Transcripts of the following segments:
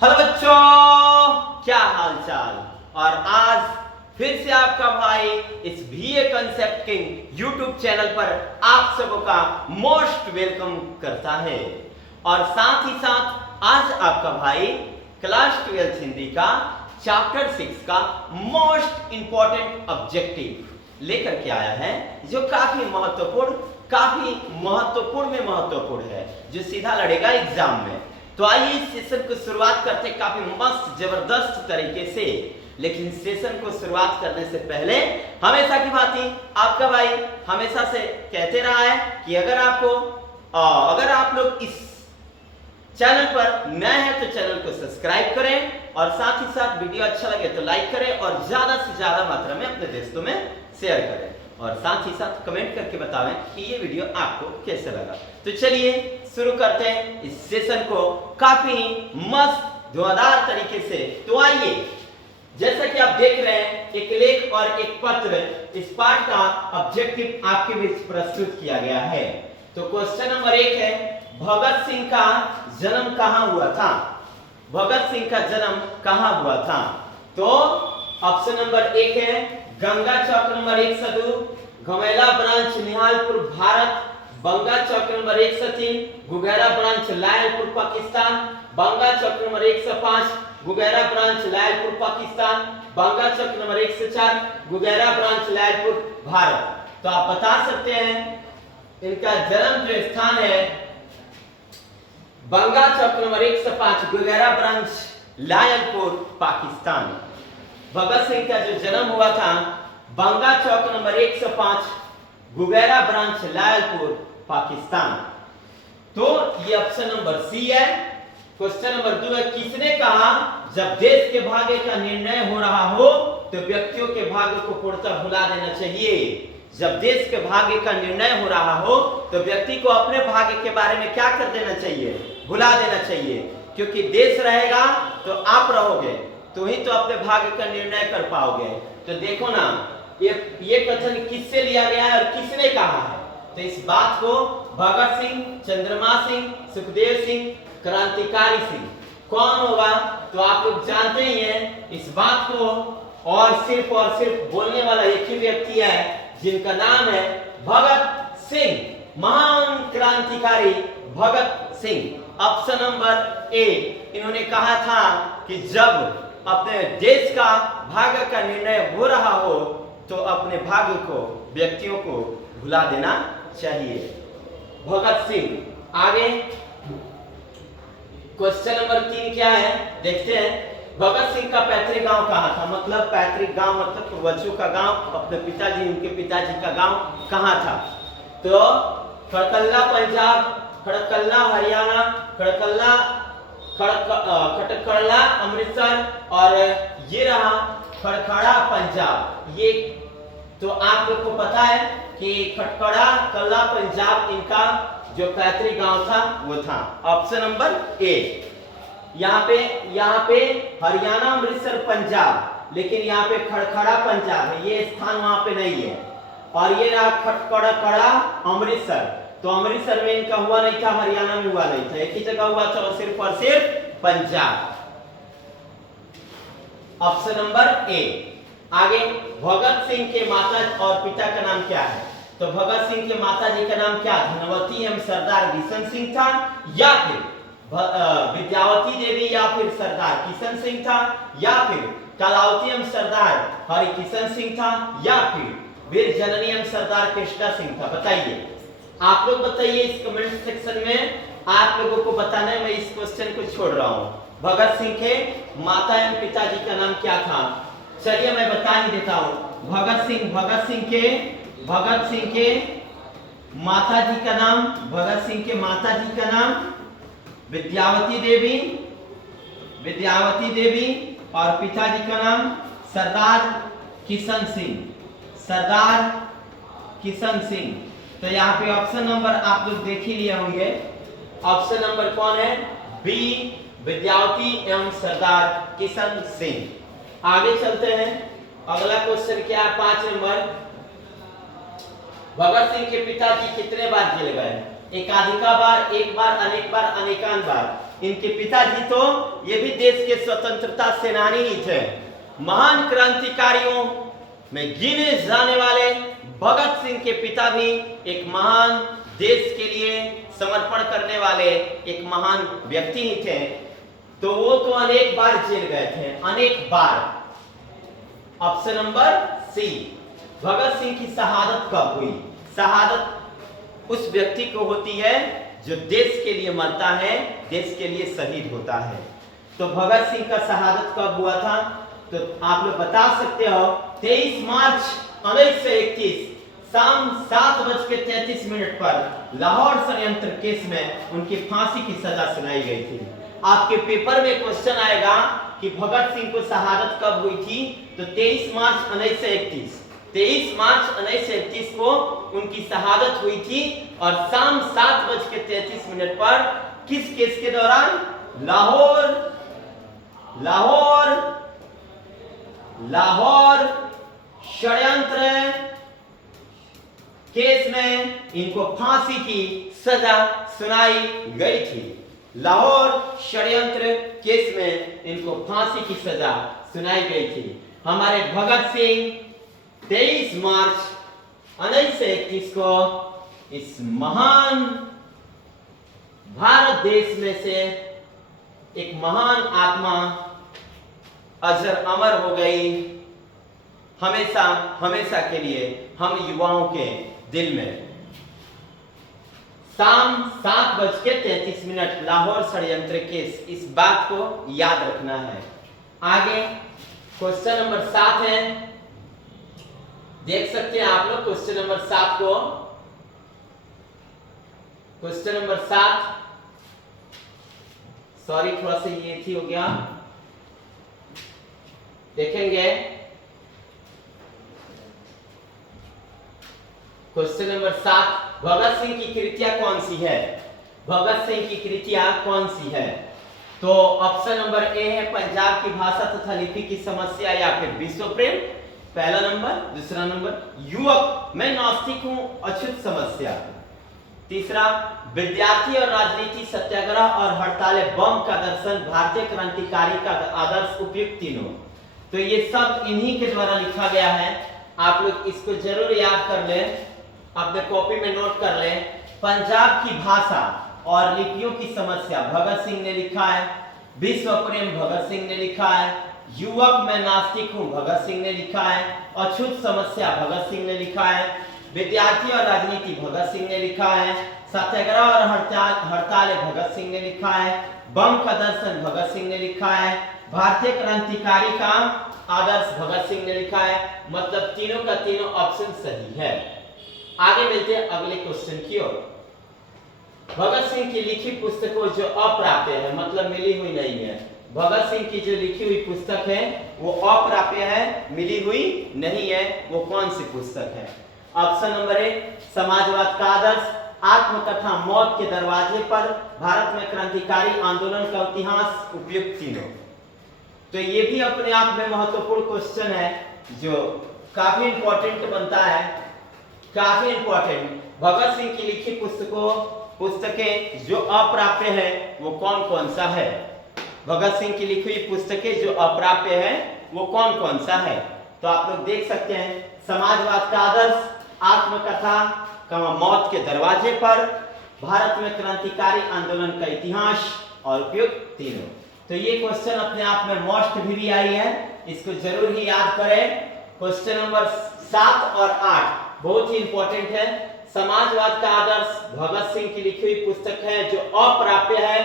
Hello बच्चों, क्या हाल चाल। और आज फिर से आपका भाई इस BA concept king YouTube channel पर आप सबों का मोस्ट वेलकम करता है। और साथ ही साथ आज आपका भाई क्लास 12 हिंदी का चैप्टर 6 का मोस्ट इंपॉर्टेंट ऑब्जेक्टिव लेकर के आया है, जो काफी महत्वपूर्ण है, जो सीधा लड़ेगा एग्जाम में। तो आइए इस सेशन को शुरुआत करते हैं काफी मस्त जबरदस्त तरीके से। लेकिन सेशन को शुरुआत करने से पहले हमेशा की भांति आपका भाई हमेशा से कहते रहा है कि अगर आप लोग इस चैनल पर नए हैं तो चैनल को सब्सक्राइब करें और साथ ही साथ वीडियो अच्छा लगे तो लाइक करें और ज्यादा से ज्यादा मात्रा में अपने दोस्तों में शेयर करें और साथ ही साथ कमेंट करके बतावें कि ये वीडियो आपको कैसे लगा। तो चलिए शुरू करते हैं इस सेशन को काफी मस्त धुआंधार तरीके से। तो आइए, जैसा कि आप देख रहे हैं, एक लेख और एक पत्र, इस पाठ का ऑब्जेक्टिव आपके बीच प्रस्तुत किया गया है। तो क्वेश्चन नंबर 1 है, भगत सिंह का जन्म कहां हुआ था? भगत सिंह का जन्म कहां हुआ था? तो ऑप्शन नंबर 1 है गंगा चौक नंबर 102, घमेला ब्रांच निहालपुर भारत, बंगा चौक नंबर 103, गुगेरा ब्रांच लायलपुर पाकिस्तान, बंगा चौक नंबर 105, गुगेरा ब्रांच लायलपुर पाकिस्तान, बंगा चौक नंबर 104, गुगेरा ब्रांच लायलपुर भारत। तो आप बता सकते हैं इनका जन्म जो स्थान है बंगा चौक नंबर 105, गुगेरा ब्रांच लायलपुर पाकिस्तान। भगत सिंह का जो जन्म हुआ था बंगा चौक नंबर 105, गुगेरा ब्रांच लायलपुर पाकिस्तान। तो ये ऑप्शन नंबर सी है। क्वेश्चन नंबर 2 है, किसने कहा जब देश के भाग्य का निर्णय हो रहा हो तो व्यक्तियों के भाग्य को पूर्णतः भुला देना चाहिए? जब देश के भाग्य का निर्णय हो रहा हो तो व्यक्ति को अपने भाग्य के बारे में क्या कर देना चाहिए? भुला देना चाहिए, क्योंकि देश रहेगा तो आप रहोगे, तो ही तो अपने भाग्य का निर्णय कर पाओगे। तो देखो ना, ये कथन किससे लिया गया है और किसने कहा है? तो इस बात को भगत सिंह, चंद्रमा सिंह, सुखदेव सिंह, क्रांतिकारी सिंह, कौन होगा? तो आप लोग जानते ही हैं इस बात को। और सिर्फ बोलने वाला एक ही व्यक्ति है जिनका नाम है भगत सिंह, महान क्रांतिकारी Bhagat Singh. Option number A, इन्होंने कहा था कि जब अपने देश का भाग्य का निर्णय हो रहा हो तो अपने भाग्य को, व्यक्तियों को भुला देना चाहिए। भगत सिंह। आगे क्वेश्चन नंबर 3 क्या है देखते हैं। भगत सिंह का पैतृक गांव कहां था? मतलब पैतृक गांव मतलब पूर्वजों का गांव, अपने पिताजी, उनके पिताजी का गांव कहां था? तो खड़कल्ला पंजाब, खड़कल्ला हरियाणा, खटकड़ला अमृतसर और ये रहा खड़खड़ा पंजाब। ये तो आप लोग को पता है कि खटकड़ा कल्ला पंजाब इनका जो पैतृक गांव था वो था। Option number A. यहाँ पे हरियाणा अमृतसर पंजाब, लेकिन यहाँ पे खड़खड़ा पंजाब है, ये स्थान वहां पे नहीं है। और ये रहा खटकड़ा अमृतसर, तो अमृतसर में इनका हुआ नहीं था, हरियाणा में हुआ नहीं था, एक ही जगह हुआ था और सिर्फ पंजाब। Option number A. आगे, भगत सिंह के माता और पिता का नाम क्या है? तो भगत सिंह के माता जी का नाम क्या? धनवती एवं सरदार किशन सिंह था, या फिर विद्यावती देवी, या फिर सरदार किशन सिंह था, या फिर कलावती एवं सरदार हरि किशन सिंह था, या फिर वीर जननी एवं सरदार कृष्णा सिंह था? बताइए, आप लोग बताइए इस कमेंट सेक्शन में। आप लोगों को बताना है, मैं इस क्वेश्चन को छोड़ रहा हूं। भगत सिंह के माता एवं पिताजी का नाम क्या था? चलिए मैं बता ही देता हूं। भगत सिंह के माता जी का नाम, भगत सिंह के माता जी का नाम विद्यावती देवी और पिताजी का नाम सरदार किशन सिंह। तो यहाँ पे ऑप्शन नंबर आप लोग देख ही लिए होंगे। ऑप्शन नंबर कौन है? बी, विद्यावती एवं सरदार किशन सिंह। आगे चलते हैं। अगला क्वेश्चन क्या है? 5 नंबर। भगत सिंह के पिताजी कितने बार जेल गए? एकाधिका बार, एक बार, अनेक बार, अनेकान बार? इनके पिताजी तो ये भी देश के स्वतंत्रता सेनानी ही थे। महान क्रांतिकारियों में गिने जाने वाले भगत सिंह के पिता भी एक महान देश के लिए समर्पण करने वाले एक महान व्यक्ति ही थे। तो वो तो अनेक बार जेल गए थे, अनेक बार। ऑप्शन नंबर सी, भगत सिंह की शहादत कब हुई? शहादत उस व्यक्ति को होती है जो देश के लिए मरता है, देश के लिए शहीद होता है। तो भगत सिंह का शहादत कब हुआ था? तो आप लोग बता सकते हो 23 मार्च 1931 शाम 7:33 पर लाहौर षड्यंत्र केस में उनकी फांसी की सजा सुनाई गई थी। आपके पेपर में क्वेश्चन आएगा कि भगत सिंह को शहादत कब हुई थी? तो 23 मार्च 1931। 23 मार्च 1931 को उनकी शहादत हुई थी और शाम 7:33 पर किस केस के दौरान? लाहौर षड्यंत्र केस में इनको फांसी की सजा सुनाई गई थी। लाहौर षड्यंत्र केस में इनको फांसी की सजा सुनाई गई थी। हमारे भगत सिंह 23 मार्च 1931 को इस महान भारत देश में से एक महान आत्मा अजर अमर हो गई, हमेशा हमेशा के लिए हम युवाओं के दिल में। शाम 7:33 लाहौर षड्यंत्र केस, इस बात को याद रखना है। आगे क्वेश्चन नंबर 7 है, देख सकते हैं आप लोग क्वेश्चन नंबर 7 को। क्वेश्चन नंबर 7, सॉरी थोड़ा सा ये थी हो गया, देखेंगे। क्वेश्चन नंबर 7, भगत सिंह की कृतियां कौन सी है? भगत सिंह की कृतियां कौन सी है? तो ऑप्शन नंबर ए है पंजाब की भाषा तथा लिपि की समस्या या फिर विश्व प्रेम, पहला नंबर। दूसरा नंबर युवक मैं नास्तिक हूं, अछूत समस्या। तीसरा विद्यार्थी और राजनीति, सत्याग्रह और हड़तालें, बम का दर्शन, भारतीय क्रांतिकारी का आदर्श, उपयुक्त तीनों। तो ये सब इन्हीं के द्वारा लिखा गया है। आप लोग इसको जरूर याद कर लें, अपने कॉपी में नोट कर लें। पंजाब की भाषा और लिपियों की समस्या भगत सिंह ने लिखा है। विश्व प्रेम भगत सिंह ने लिखा है। युवक मैं नास्तिक हूं भगत सिंह ने लिखा है। अछूत समस्या भगत सिंह ने लिखा है। विद्यार्थी और राजनीति भगत सिंह ने लिखा है। सत्याग्रह और हड़ताल भगत सिंह ने लिखा है। बम का दर्शन भगत सिंह ने लिखा है। भारतीय क्रांतिकारी का आदर्श भगत सिंह ने लिखा है। मतलब तीनों का तीनों ऑप्शन सही है। आगे मिलते हैं अगले क्वेश्चन की ओर। भगत सिंह की लिखी पुस्तकों जो अप्राप्य है, मतलब मिली हुई नहीं है। भगत सिंह की जो लिखी हुई पुस्तक है वो अप्राप्य है, मिली हुई नहीं है। वो कौन सी पुस्तक है? ऑप्शन नंबर ए समाजवाद का आदर्श, आत्मकथा मौत के दरवाजे पर, भारत में क्रांतिकारी आंदोलन का इतिहास, उपयुक्त तीनों। तो ये भी अपने आप में महत्वपूर्ण क्वेश्चन है जो काफी इंपॉर्टेंट बनता है, काफी इंपॉर्टेंट। भगत सिंह की लिखी पुस्तकें जो अप्राप्य है वो कौन कौन सा है? भगत सिंह की लिखी हुई पुस्तकें जो अप्राप्य है वो कौन कौन सा है? तो आप लोग देख सकते हैं समाजवाद का आदर्श, आत्मकथा मौत के दरवाजे पर, भारत में क्रांतिकारी आंदोलन का इतिहास और उपयुक्त तीनों। तो ये क्वेश्चन अपने आप में मोस्ट भी आई है, इसको जरूर ही याद करें। क्वेश्चन नंबर 7 और 8 बहुत ही इंपॉर्टेंट है। समाजवाद का आदर्श भगत सिंह की लिखी हुई पुस्तक है जो अप्राप्य है।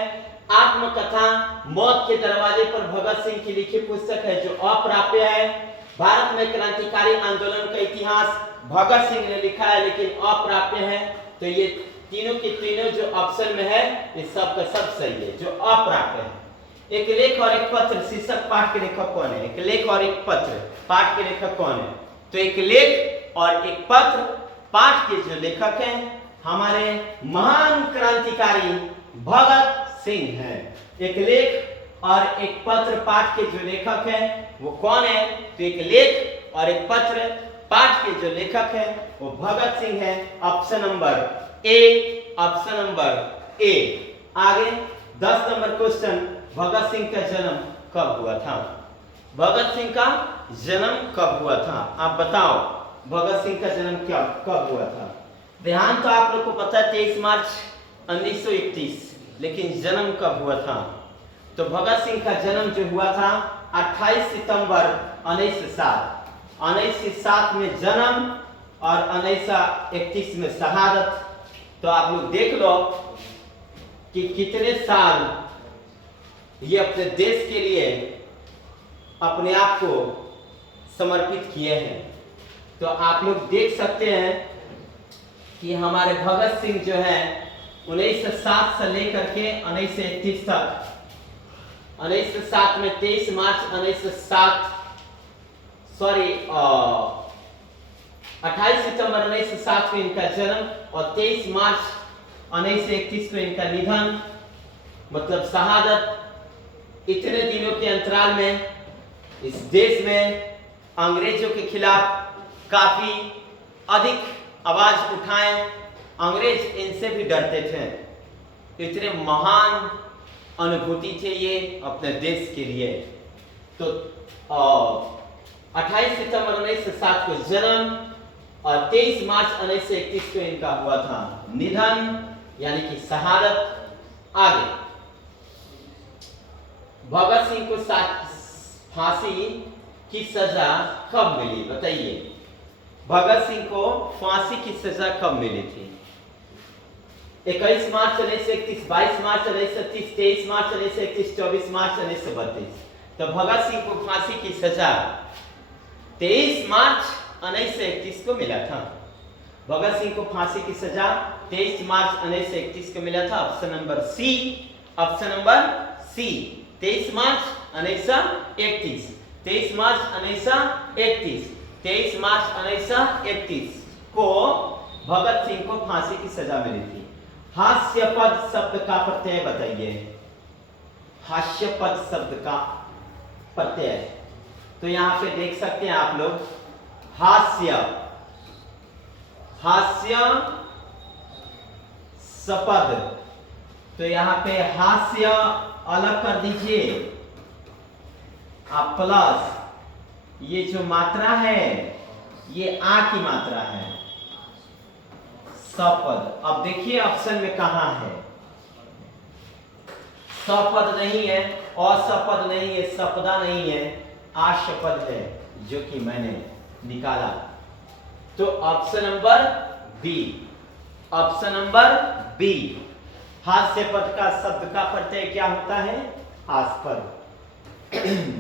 आत्मकथा मौत के दरवाजे पर भगत सिंह की लिखी पुस्तक है जो अप्राप्य है। भारत में क्रांतिकारी आंदोलन का इतिहास भगत सिंह ने लिखा है लेकिन अप्राप्य है। तो ये तीनों के तीनों जो ऑप्शन में है ये सब का सब सही है जो अप्राप्य है। एक लेख और एक पत्र शीर्षक पाठ के लेखक कौन है? एक लेख और एक पत्र पाठ के लेखक कौन है? तो एक लेख और एक पत्र पाठ के जो लेखक हैं हमारे महान क्रांतिकारी भगत सिंह हैं। एक लेख और एक पत्र पाठ के जो लेखक हैं वो कौन है? तो एक लेख और एक पत्र पाठ के जो लेखक हैं वो भगत सिंह हैं। Option number A, option number A. आगे 10 नंबर क्वेश्चन, भगत सिंह का जन्म कब हुआ था? भगत सिंह का जन्म कब हुआ था? आप बताओ, भगत सिंह का जन्म कब हुआ था? ध्यान तो आप लोग को पता है 23 मार्च 1931, लेकिन जन्म कब हुआ था? तो भगत सिंह का जन्म जो हुआ था 28 सितंबर 1907, 1907 में जन्म और 1931 में शहादत। तो आप लोग देख लो कि कितने साल ये अपने देश के लिए अपने आप को समर्पित किए हैं। तो आप लोग देख सकते हैं कि हमारे भगत सिंह जो है 1907 से लेकर के 1931 तक, 1907 में 23 मार्च 1907 सॉरी 28 सितंबर 1907 को इनका जन्म और 23 मार्च 1931 को इनका निधन, मतलब शहादत। इतने दिनों के अंतराल में इस देश में अंग्रेजों के खिलाफ काफी अधिक आवाज उठाए, अंग्रेज इनसे भी डरते थे। इतने महान अनुभूति थे ये अपने देश के लिए। तो 28 सितंबर 1907 को जन्म और 23 मार्च 1931 को इनका हुआ था निधन, यानी कि शहादत। आगे, भगत सिंह को फांसी की सजा कब मिली? बताइए, भगत सिंह को फांसी की सजा कब मिली थी? 21 मार्च 1931, 22 मार्च 1930, 23 मार्च 1931, 24 मार्च 1932। तो भगत सिंह को फांसी की सजा 23 मार्च 1931 को मिला था। भगत सिंह को फांसी की सजा 23 मार्च 1931 को मिला था। Option number C, option number C, 23 मार्च 1931, 23 मार्च 1931, 23 मार्च 1931 को भगत सिंह को फांसी की सजा मिली थी। हास्यपद शब्द का प्रत्यय बताइए, हास्यपद शब्द का प्रत्यय। तो यहां पे देख सकते हैं आप लोग, हास्य, हास्य सपद। तो यहां पे हास्य अलग कर दीजिए आप, प्लस ये जो मात्रा है ये आ की मात्रा है, सपद। अब देखिए ऑप्शन में कहां है, सपद नहीं है, असपद नहीं है, सपदा नहीं है, आशपद है, जो कि मैंने निकाला। तो option number B, option number B, हास्य पद का शब्द का प्रत्यय क्या होता है? आस्पद।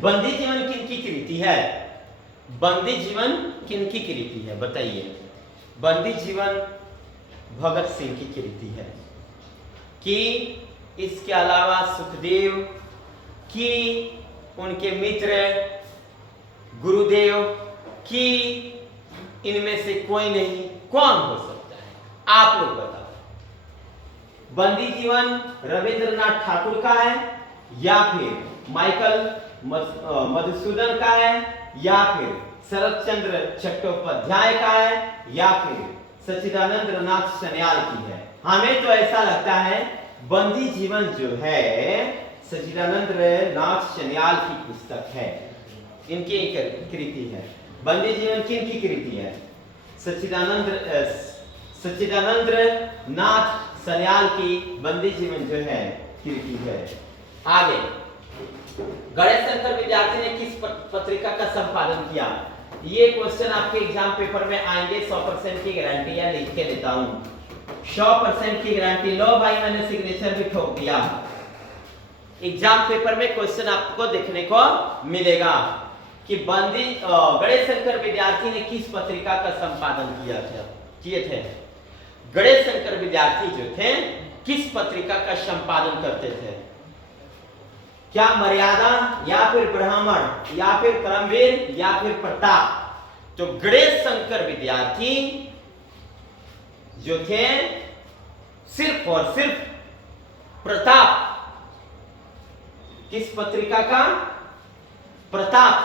बंदी जीवन किनकी कृति है? बंदी जीवन किनकी कृति है? बताइए। बंदी जीवन भगत सिंह की कृति है, कि इसके अलावा सुखदेव, कि उनके मित्र गुरुदेव, कि इनमें से कोई नहीं, कौन हो सकता है? आप लोग बताओ। बंदी जीवन रविंद्रनाथ ठाकुर का है, या फिर माइकल मधुसूदन का है, या फिर शरद चंद्र चट्टोपाध्याय का है, या फिर सच्चिदानंद नाथ सन्याल की है? हमें तो ऐसा लगता है बंदी जीवन जो है सच्चिदानंद नाथ सन्याल की पुस्तक है, इनकी कृति है। बंदी जीवन किनकी कृति है? सच्चिदानंद नाथ सन्याल की बंदी जीवन जो है कृति है। आगे, गणेश शंकर विद्यार्थी ने किस पत्रिका का संपादन किया? ये क्वेश्चन आपके एग्जाम पेपर में आएंगे, 100% की गारंटी है, लिख के देता हूं, 100% की गारंटी। लो भाई, मैंने सिग्नेचर भी ठोक दिया। एग्जाम पेपर में क्वेश्चन आपको देखने को मिलेगा कि गणेश शंकर विद्यार्थी ने किस पत्रिका का संपादन किए थे? गणेश शंकर विद्यार्थी जो थे किस पत्रिका का संपादन करते थे? क्या मर्यादा, या फिर ब्राह्मण, या फिर कर्मवीर, या फिर प्रताप? तो गणेश शंकर विद्यार्थी जो थे सिर्फ और सिर्फ प्रताप, किस पत्रिका का? प्रताप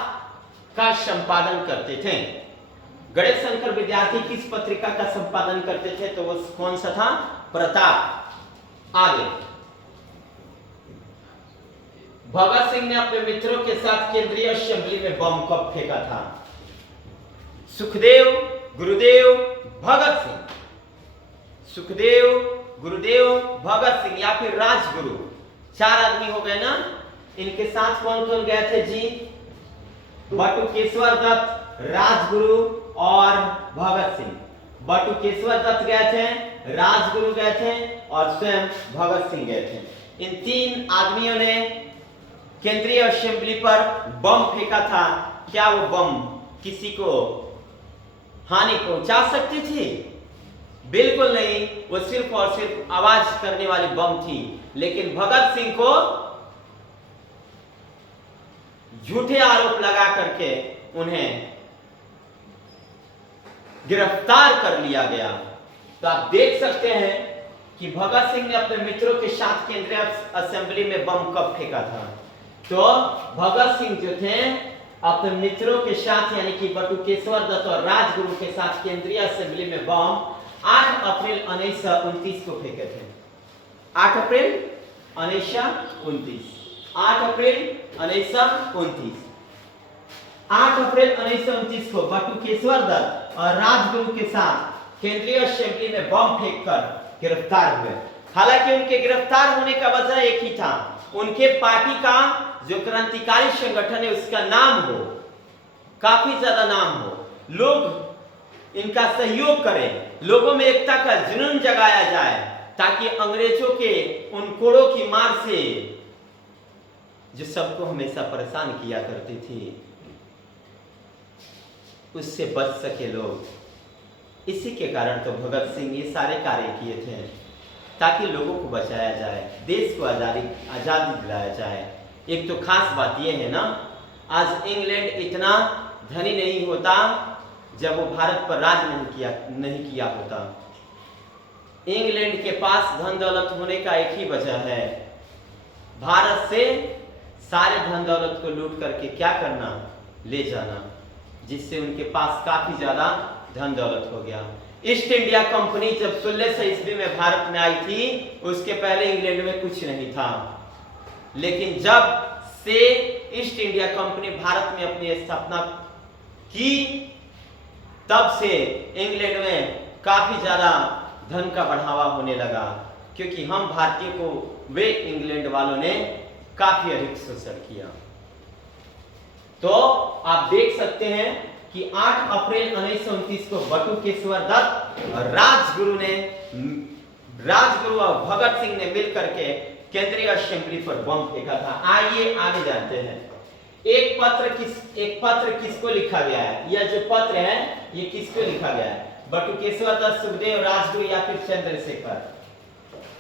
का संपादन करते थे। गणेश शंकर विद्यार्थी किस पत्रिका का संपादन करते थे? तो वो कौन सा था? प्रताप। आगे, भगत सिंह ने अपने मित्रों के साथ केंद्रीय असेंबली में बम कब फेंका था? सुखदेव, गुरुदेव, भगत सिंह। सुखदेव, गुरुदेव, भगत सिंह या फिर राजगुरु। 4 आदमी हो गए ना। इनके साथ कौन कौन गए थे जी? बटुकेश्वर दत्त, राजगुरु और भगत सिंह। बटुकेश्वर दत्त गए थे, राजगुरु गए थे और स्वयं भगत सिंह गए थे। इन 3 आदमियों ने केंद्रीय असेंबली पर बम फेंका था। क्या वो बम किसी को हानि पहुंचा सकती थी? बिल्कुल नहीं। वो सिर्फ और सिर्फ आवाज करने वाली बम थी। लेकिन भगत सिंह को झूठे आरोप लगा करके उन्हें गिरफ्तार कर लिया गया। तो आप देख सकते हैं कि भगत सिंह ने अपने मित्रों के साथ केंद्रीय असेंबली में बम कब फेंका था। तो भगत सिंह जो थे अपने मित्रों के साथ यानी कि बटुकेश्वर दत्त और राजगुरु के साथ केंद्रीय असेंबली में बम 8 अप्रैल 1929 को फेंके थे। 8 अप्रैल 1929। 8 अप्रैल 1929। 8 अप्रैल 1929 को बटुकेश्वर दत्त और राजगुरु के साथ केंद्रीय असेंबली में बम फेंककर गिरफ्तार हुए। हालांकि उनके गिरफ्तार होने का वजह एक ही था, उनके पार्टी का जो क्रांतिकारी संगठन है उसका नाम हो, काफी ज्यादा नाम हो, लोग इनका सहयोग करें, लोगों में एकता का जुनून जगाया जाए ताकि अंग्रेजों के उन कोड़ों की मार से जो सबको हमेशा परेशान किया करती थी उससे बच सके लोग। इसी के कारण तो भगत सिंह ये सारे कार्य किए थे ताकि लोगों को बचाया जाए, देश को आजादी दिलाया जाए। एक तो खास बात यह है ना, आज इंग्लैंड इतना धनी नहीं होता जब वो भारत पर राज नहीं किया होता। इंग्लैंड के पास धन दौलत होने का एक ही वजह है, भारत से सारे धन दौलत को लूट करके क्या करना, ले जाना, जिससे उनके पास काफी ज्यादा धन दौलत हो गया। ईस्ट इंडिया कंपनी जब 1600 ईस्वी में भारत में आई थी उसके पहले इंग्लैंड में कुछ नहीं था, लेकिन जब से ईस्ट इंडिया कंपनी भारत में अपनी स्थापना की तब से इंग्लैंड में काफी ज्यादा धन का बढ़ावा होने लगा, क्योंकि हम भारतीयों को वे इंग्लैंड वालों ने काफी अधिक शोषण किया। तो आप देख सकते हैं कि 8 अप्रैल 1929 को बटुकेश्वर दत्त और राजगुरु और भगत सिंह ने मिलकर के केंद्रीय असेंबली पर बम फेंका था। आइए आगे जानते हैं। एक पत्र किसको लिखा गया है? यह जो पत्र है ये किसको लिखा गया है? बटुकेश्वर दत्त, सुखदेव, राजगुरु या फिर चंद्रशेखर?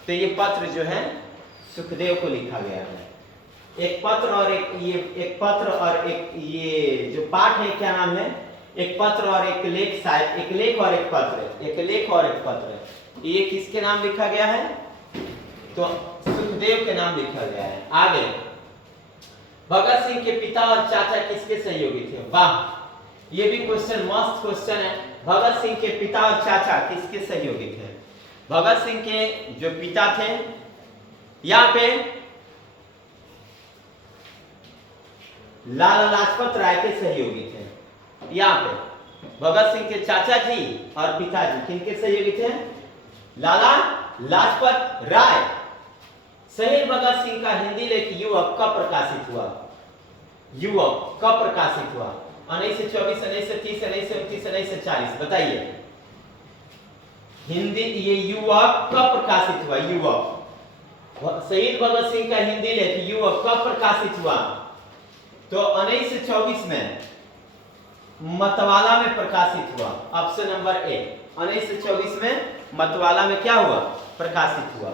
तो ये पत्र जो है सुखदेव को लिखा गया है। एक पत्र और एक ये जो पाठ है क्या नाम है? एक पत्र और एक लेख, शायद एक लेख और एक पत्र, एक लेख और एक पत्र। ये किसके नाम लिखा गया है? तो सुखदेव के नाम लिखा गया है। आगे, भगत सिंह के पिता और चाचा किसके सहयोगी थे? वाह, ये भी क्वेश्चन मस्त क्वेश्चन है। भगत सिंह के पिता और चाचा किसके सहयोगी थे? भगत सिंह के जो पिता थे यहाँ पे लाला लाजपत राय के सहयोगी थे। यहाँ पे भगत सिंह के चाचा जी और पिताजी किनके सहयोगी थे? लाला लाजपत राय। शहीद भगत सिंह का हिंदी लेख युवक कब प्रकाशित हुआ? युवक कब प्रकाशित हुआ? 1924, 1930, 1929, 1940? बताइए, हिंदी ये युवक कब प्रकाशित हुआ? युवक, शहीद भगत सिंह का हिंदी लेख युवक कब प्रकाशित हुआ? तो 1924 में मतवाला में प्रकाशित हुआ। ऑप्शन नंबर ए, 1924 में मतवाला में क्या हुआ? प्रकाशित हुआ।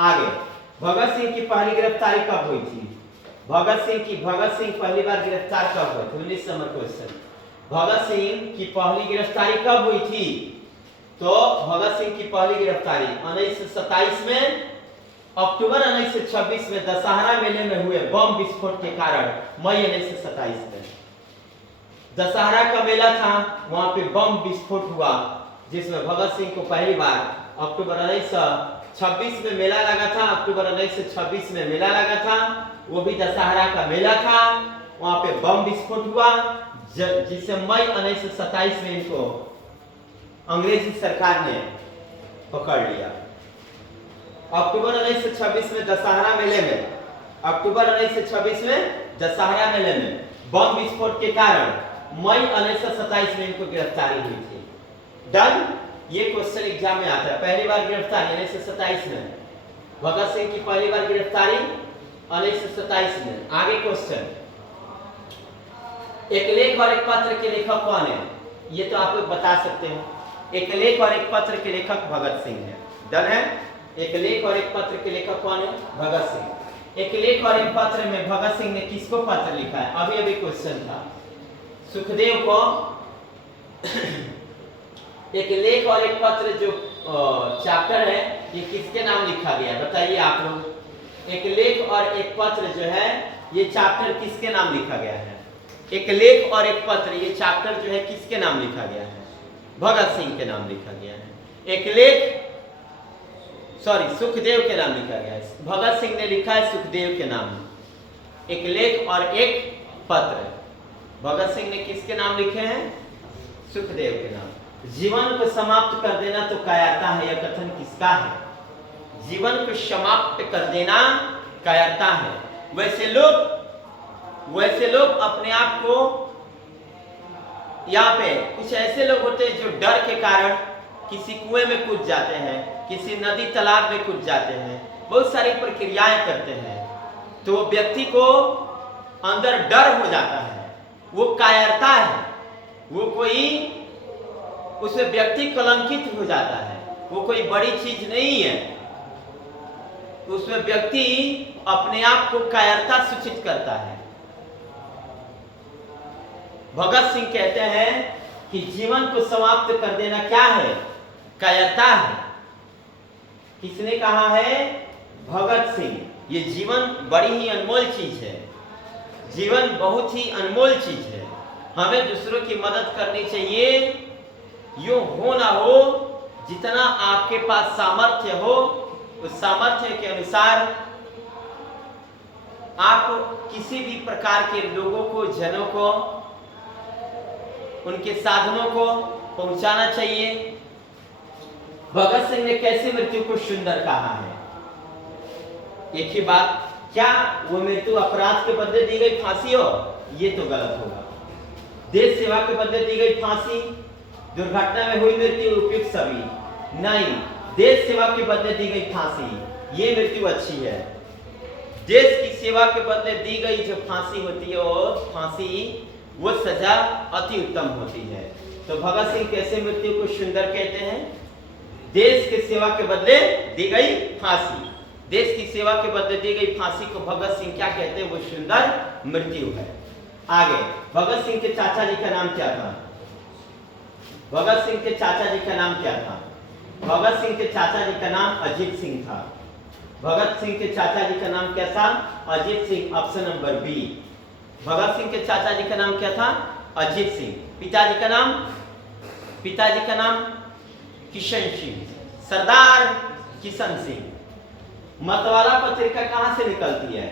आगे, भगत सिंह की पहली गिरफ्तारी कब हुई थी? भगत सिंह पहली बार गिरफ्तार कब हुए थे? 19 नंबर क्वेश्चन। भगत सिंह की पहली गिरफ्तारी कब हुई थी? तो भगत सिंह की पहली गिरफ्तारी 1927 में, अक्टूबर 1926 में दशहरा मेले में हुए बम विस्फोट के कारण मई 1927 में। दशहरा का मेला था, वहां पे बम विस्फोट हुआ जिसमें भगत सिंह को पहली बार अक्टूबर 1926 में मेला लगा था। अक्टूबर 1926 में मेला लगा था, वो भी दशहरा का मेला था, वहां पे बम विस्फोट हुआ जिससे मई 1927 में इनको अंग्रेजी सरकार ने पकड़ लिया। अक्टूबर 1926 में दशहरा मेले में, अक्टूबर 1926 में दशहरा मेले में बम विस्फोट के कारण मई 1927 में इनको गिरफ्तारी हुई थी। डन, ये क्वेश्चन एग्जाम में आता है। पहली बार गिरफ्तारी 1927 में, भगत सिंह की पहली बार गिरफ्तारी 1927 में। आगे क्वेश्चन, एक लेख और एक पत्र के लेखक कौन है? ये तो आप लोग बता सकते हो। एक लेख और एक पत्र के लेखक भगत सिंह है। डन है। एक लेख और एक पत्र के लेखक कौन है? भगत सिंह। एक लेख और एक पत्र में भगत सिंह ने किसको पत्र लिखा है? अभी अभी क्वेश्चन था। सुखदेव को एक लेख और एक पत्र जो चैप्टर है ये किसके नाम लिखा गया है? बताइए आप लोग। एक लेख और एक पत्र जो है ये चैप्टर किसके नाम लिखा गया है? एक लेख और एक पत्र ये चैप्टर जो है किसके नाम लिखा गया है? भगत सिंह के नाम लिखा गया है। एक लेख सुखदेव के नाम लिखा गया है। भगत सिंह ने लिखा है सुखदेव के नाम। एक लेख और एक पत्र भगत सिंह ने किसके नाम लिखे हैं? सुखदेव के नाम। जीवन को समाप्त कर देना तो कायरता है, यह कथन किसका है? जीवन को समाप्त कर देना कायरता है। वैसे लोग अपने आप को, यहाँ पे कुछ ऐसे लोग होते हैं जो डर के कारण किसी कुएं में कूद जाते हैं, किसी नदी तालाब में कूद जाते हैं, बहुत सारी प्रक्रियाएं करते हैं, तो वो व्यक्ति को अंदर डर हो जाता है, वो कायरता है, वो कोई उसमें व्यक्ति कलंकित हो जाता है, वो कोई बड़ी चीज नहीं है, उसमें व्यक्ति अपने आप को कायरता सूचित करता है। भगत सिंह कहते हैं कि जीवन को समाप्त कर देना क्या है? कायरता है। किसने कहा है? भगत सिंह। ये जीवन बड़ी ही अनमोल चीज है, जीवन बहुत ही अनमोल चीज है। हमें दूसरों की मदद करनी चाहिए, यूं हो ना हो जितना आपके पास सामर्थ्य हो उस सामर्थ्य के अनुसार आप किसी भी प्रकार के लोगों को, जनों को, उनके साधनों को पहुंचाना चाहिए। भगत सिंह ने कैसे मृत्यु को सुंदर कहा है? एक ही बात, क्या वो मृत्यु अपराध के बदले दी गई फांसी हो? ये तो गलत होगा। देश सेवा के बदले दी गई फांसी, दुर्घटना में हुई मृत्यु उपयुक्त सभी नहीं, देश सेवा के बदले दी गई फांसी ये मृत्यु अच्छी है। देश की सेवा के बदले दी गई जो फांसी होती है वो फांसी, वो सजा अति उत्तम होती है। तो भगत सिंह कैसे मृत्यु को सुंदर कहते हैं? देश की सेवा के बदले दी गई फांसी, देश की सेवा के बदले दी गई फांसी को भगत सिंह क्या कहते हैं? वो सुंदर मृत्यु है। आगे, भगत सिंह के चाचा जी का नाम क्या था? भगत सिंह के चाचा जी का नाम क्या था? भगत सिंह के चाचा जी का नाम अजीत सिंह था। भगत सिंह के चाचा जी का नाम क्या था? Ajit Singh. Option number B. Bhagat Singh के चाचा जी का नाम क्या था? अजीत सिंह। पिताजी का नाम? पिताजी का नाम किशन सिंह, सरदार किशन सिंह। मतवाला पत्रिका कहां से निकलती है?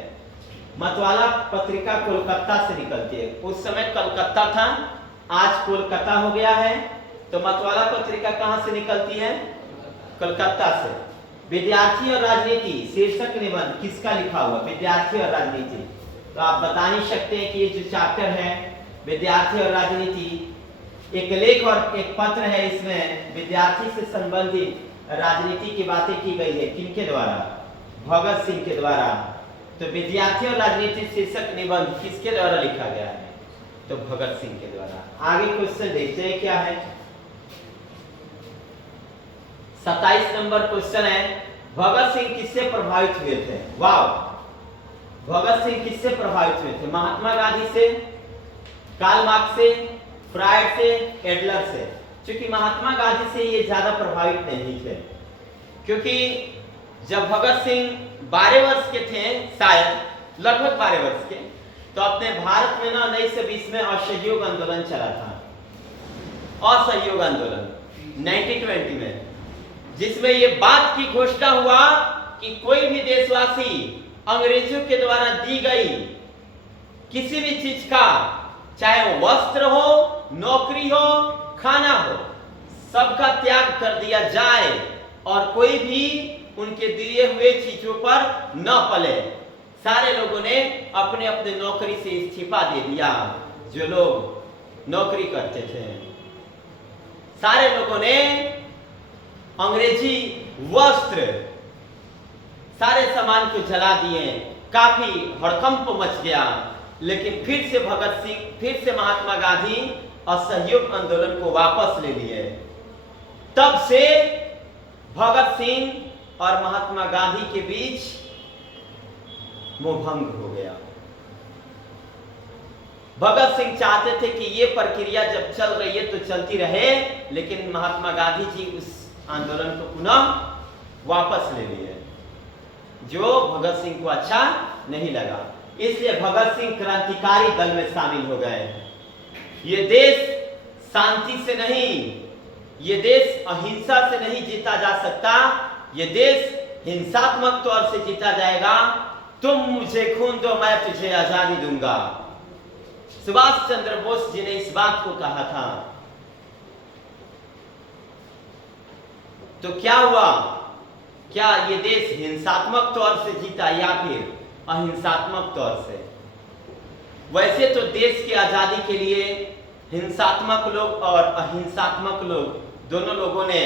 मतवाला पत्रिका कोलकाता से निकलती है। उस समय कलकत्ता था, आज कोलकाता हो गया है। तो मतवाला पत्रिका कहां से निकलती है? कलकत्ता से। विद्यार्थी और राजनीति शीर्षक निबंध किसका लिखा हुआ? विद्यार्थी और राजनीति। तो आप बता ही सकते हैं कि ये जो चैप्टर है विद्यार्थी और राजनीति, एक लेख और एक पत्र है, इसमें विद्यार्थी से संबंधित राजनीति की बातें की गई है। किनके द्वारा? भगत सिंह के द्वारा। तो विद्यार्थी और राजनीति शीर्षक निबंध किसके द्वारा लिखा गया है? तो भगत सिंह के द्वारा। आगे क्वेश्चन देखते हैं क्या है। 27 नंबर क्वेश्चन है, भगत सिंह किससे प्रभावित हुए थे? वाह, भगत सिंह किससे प्रभावित हुए थे? महात्मा गांधी से, कार्ल मार्क्स से, फ्रायड से, एडलर से। क्योंकि महात्मा गांधी से ये ज्यादा प्रभावित नहीं थे, क्योंकि जब भगत सिंह 12 वर्ष के थे, शायद लगभग 12 वर्ष के, तो अपने भारत में ना 1920 में असहयोग आंदोलन चला था। असहयोग आंदोलन 1920 में, जिसमें ये बात की घोषणा हुआ कि कोई भी देशवासी अंग्रेजों के द्वारा दी गई किसी भी चीज का, चाहे वो वस्त्र हो, नौकरी हो, खाना हो, सबका त्याग कर दिया जाए और कोई भी उनके दिए हुए चीजों पर न पले। सारे लोगों ने अपने अपने नौकरी से इस्तीफा दे दिया। जो लोग नौकरी करते थे, सारे लोगों ने अंग्रेजी वस्त्र, सारे सामान को जला दिए। काफी हड़कंप मच गया। लेकिन फिर से भगत सिंह, फिर से महात्मा गांधी असहयोग आंदोलन को वापस ले लिए। तब से भगत सिंह और महात्मा गांधी के बीच मोहभंग हो गया। भगत सिंह चाहते थे कि ये प्रक्रिया जब चल रही है तो चलती रहे, लेकिन महात्मा गांधी जी उस आंदोलन को पुनः वापस ले लिए, जो भगत सिंह को अच्छा नहीं लगा। इसलिए भगत सिंह क्रांतिकारी दल में शामिल हो गए। ये देश शांति से नहीं, ये देश अहिंसा से नहीं जीता जा सकता। ये देश हिंसात्मक तौर से जीता जाएगा। तुम मुझे खून दो, मैं तुझे आजादी दूंगा। सुभाष चंद्र बोस जी ने इस बात को कहा था। तो क्या हुआ? क्या ये देश हिंसात्मक तौर से जीता या फिर अहिंसात्मक तौर से? वैसे तो देश की आजादी के लिए हिंसात्मक लोग और अहिंसात्मक लोग, दोनों लोगों ने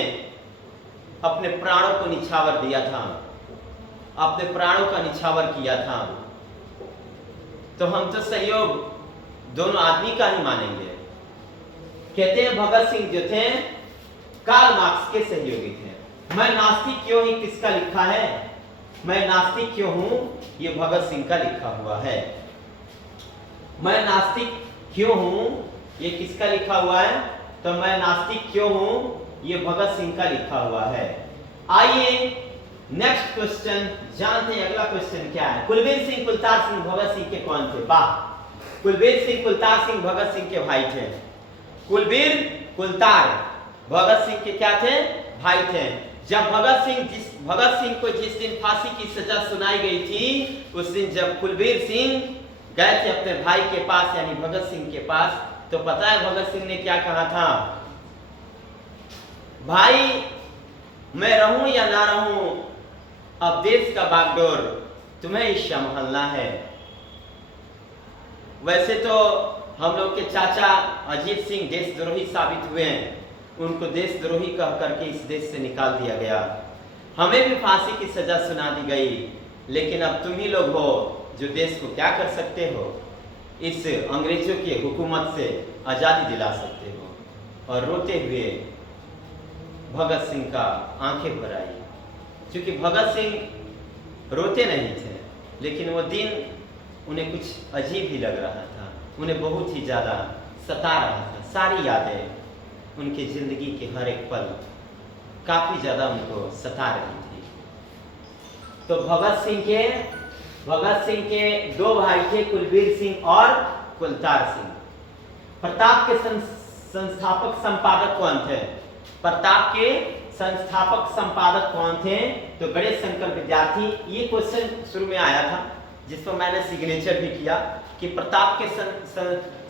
अपने प्राणों को निछावर दिया था, अपने प्राणों का निछावर किया था। तो हम तो सहयोग दोनों आदमी का ही मानेंगे। कहते हैं भगत सिंह जो थे कार्ल मार्क्स के सहयोगी थे। मैं नास्तिक क्यों ही किसका लिखा है? मैं नास्तिक क्यों हूं, ये भगत सिंह का लिखा हुआ है। मैं नास्तिक क्यों हूं, ये किसका लिखा हुआ है? तो मैं नास्तिक क्यों हूं, ये भगत सिंह का लिखा हुआ है। आइए नेक्स्ट क्वेश्चन जानते हैं। अगला क्वेश्चन क्या है? कुलबीर सिंह कुलतार सिंह भगत सिंह के कौन थे? वाह, कुलबीर सिंह कुलतार सिंह भगत सिंह के भाई थे। कुलबीर कुलतार भगत सिंह के क्या थे? भाई थे। जब भगत सिंह को जिस दिन फांसी की सजा सुनाई गई थी, उस दिन जब कुलबीर सिंह गए थे अपने भाई के पास, यानी भगत सिंह के पास, तो पता है भगत सिंह ने क्या कहा था? भाई मैं रहूं या ना रहूं, अब देश का बागडोर तुम्हें ही संभालना है। वैसे तो हम लोग के चाचा अजीत सिंह देशद्रोही साबित हुए हैं। उनको देशद्रोही कह करके इस देश से निकाल दिया गया। हमें भी फांसी की सजा सुना दी गई, लेकिन अब तुम ही लोग हो जो देश को क्या कर सकते हो? इस अंग्रेजों की हुकूमत से आज़ादी दिला सकते हो। और रोते हुए भगत सिंह का आंखें भर आई, क्योंकि भगत सिंह रोते नहीं थे, लेकिन वो दिन उन्हें कुछ अजीब ही लग रहा था। उन्हें बहुत ही ज़्यादा सता रहा था। सारी यादें, उनकी जिंदगी के हर एक पल काफ़ी ज़्यादा उनको सता रही थी। तो भगत सिंह के दो भाई थे, कुलबीर सिंह और कुलतार सिंह। प्रताप के संस्थापक संपादक कौन थे? प्रताप के संस्थापक संपादक कौन थे? तो गणेश शंकर विद्यार्थी। ये क्वेश्चन शुरू में आया था, जिस पर मैंने सिग्नेचर भी किया कि प्रताप के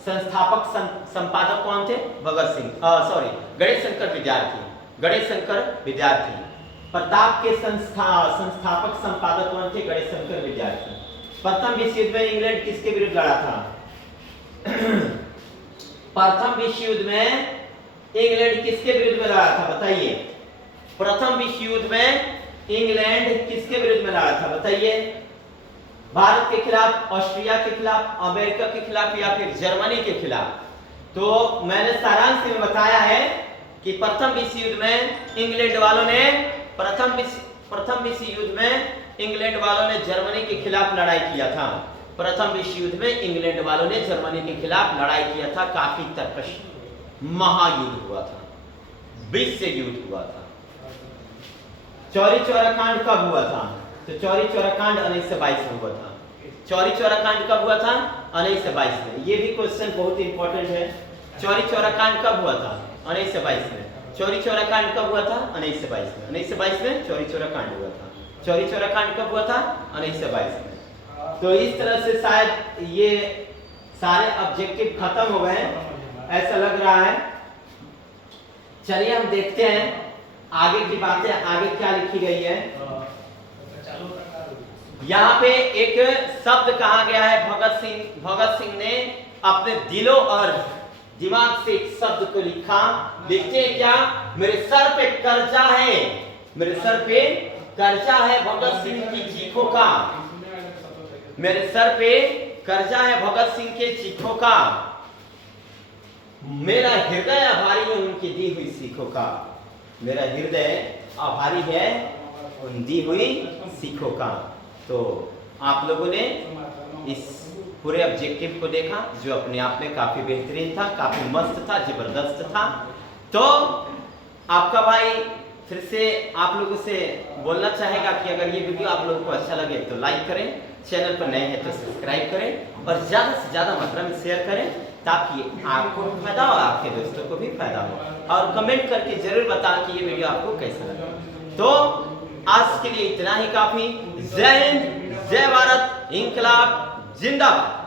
संस्थापक संपादक कौन थे? भगत सिंह, गणेश शंकर विद्यार्थी। प्रताप के संस्थापक संपादक कौन थे? गणेश शंकर विद्यार्थी। प्रथम विश्व युद्ध में इंग्लैंड किसके विरुद्ध लड़ा था? प्रथम विश्व युद्ध में इंग्लैंड किसके विरुद्ध में लड़ा था? बताइए। प्रथम विश्व युद्ध में इंग्लैंड किसके विरुद्ध में लड़ा था? बताइए। भारत के खिलाफ, ऑस्ट्रिया के खिलाफ, अमेरिका के खिलाफ या फिर जर्मनी के खिलाफ? तो मैंने सारांश में बताया है कि प्रथम विश्व युद्ध में इंग्लैंड वालों ने जर्मनी के खिलाफ लड़ाई किया था। प्रथम विश्व युद्ध में इंग्लैंड वालों ने जर्मनी के खिलाफ लड़ाई किया था। काफी तर्कश महायुद्ध हुआ था, विश्व युद्ध हुआ था। चौरी चौरा कांड कब हुआ था? तो चौरी चौरा कांड 1922 में हुआ था। चौरी चौरा कांड कब हुआ था? 1922 में। ये भी क्वेश्चन बहुत इंपॉर्टेंट है। चौरी चौरा कांड कब हुआ था? 1922 में। चौरी चौरा कांड कब हुआ था? 1922 में। 1922 में चौरी चौरा कांड हुआ था। चौरी चौरा कांड कब हुआ था? 1922 में। तो इस तरह से शायद ये सारे ऑब्जेक्टिव खत्म हो गए हैं, ऐसा लग रहा है। चलिए हम देखते हैं आगे की बातें, आगे क्या लिखी गई है। यहाँ पे एक शब्द कहा गया है, भगत सिंह ने अपने दिलों और दिमाग से एक शब्द को लिखा। लिखते हैं क्या? मेरे सर पे कर्जा है, मेरे सर पे कर्जा है भगत सिंह की चीखों का, मेरे सर पे कर्जा है भगत सिंह के चीखों का, मेरा हृदय आभारी है उनकी दी हुई सीखों का, मेरा हृदय आभारी है उन दी हुई सीखों का। तो आप लोगों ने इस पूरे ऑब्जेक्टिव को देखा, जो अपने आप में काफी बेहतरीन था, काफी मस्त था, जबरदस्त था। तो आपका भाई फिर से आप लोगों से बोलना चाहेगा कि अगर ये वीडियो आप लोगों को अच्छा लगे तो लाइक करें, चैनल पर नए हैं तो सब्सक्राइब करें और ज्यादा से ज्यादा मात्रा में शेयर करें, ताकि आपको फायदा हो, आपके दोस्तों को भी फायदा हो। और कमेंट करके जरूर बताएं कि ये वीडियो आपको कैसा लगा। तो आज के लिए इतना ही काफी। जय हिंद, जय भारत, इंकलाब जिंदाबाद।